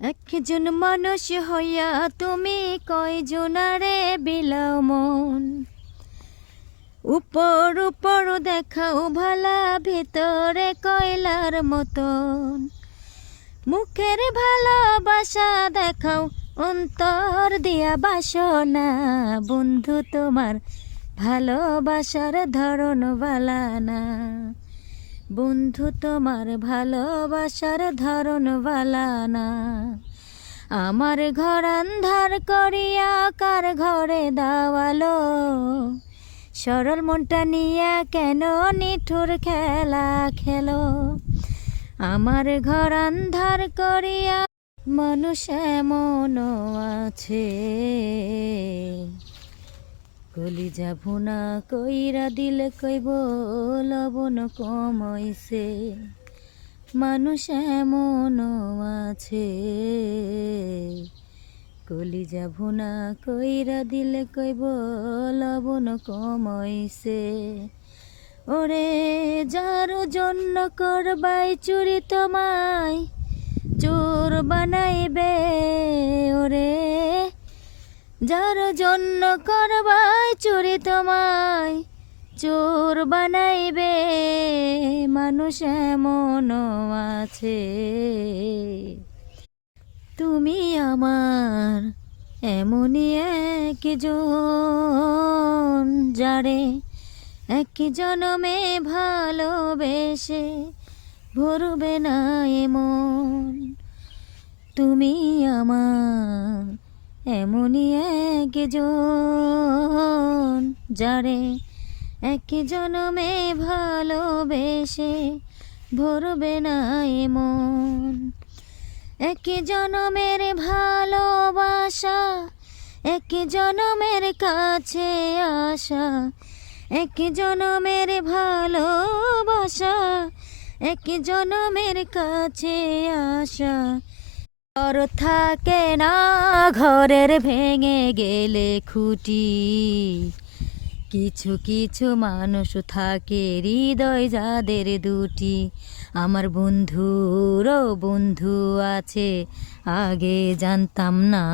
একজন মানুষ হইয়া তুমি কয়জনারে বিলাও মন। উপর উপর দেখাও ভালা, ভিতরে কয়লার মতন। মুখের ভালোবাসা দেখাও, অন্তর দিয়া বাসনা। বন্ধু তোমার ভালোবাসার ধরন বালা না। বন্ধু তোমার ভালোবাসার ধরন বালা না। আমার ঘর আন্ধার করিয়া কার ঘরে দাওয়ালো। সরল মনটা নিয়ে কেন নিঠুর খেলা খেলো। আমার ঘর আন্ধার করিয়া মানুষ এমনও আছে। কলিজা ভুনা কইরা দিলে কইব লবণ কমাইছে। মানুষ এমনও আছে। কলিজা ভুনা কইরা দিলে কইব লবণ কমাইছে। ওরে যার জন্য করবাই চুরি তোমায় চোর বানাইবে। ওরে যার জন্য করবাই চুরি তোমায় চোর বানাইবে। মানুষ এমনও আছে। তুমি আমার এমনই একজন, যারে এক জনমে ভালোবেসে ভরবে না এমন। তুমি আমার এমনই একজন, যারে এক জনমে ভালোবেসে ভরবে না এমন। এক জনমের ভালোবাসা, এক জনমের কাছে আসা। এক জনমের ভালোবাসা, এক জনমের কাছে আসা। ঘর থাকে না ঘরের ভেঙে গেলে খুঁটি। কিছু কিছু মানুষ থাকে হৃদয় যাদের দুটি। আমার বন্ধুরও বন্ধু আছে, আগে জানতাম না।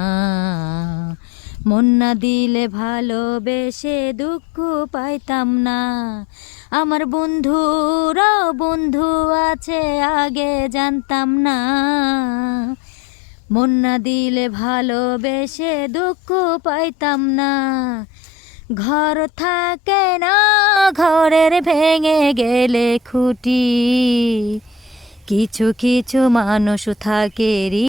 মন না দিলে ভালোবেসে দুঃখ পাইতাম না। আমার বন্ধুরও বন্ধু আছে, আগে জানতাম না। মন না দিলে ভালোবেসে দুঃখ পাইতাম না। ঘর থাকে না ঘরের ভেঙে গেলে খুঁটি। কিছু কিছু মানুষ থাকে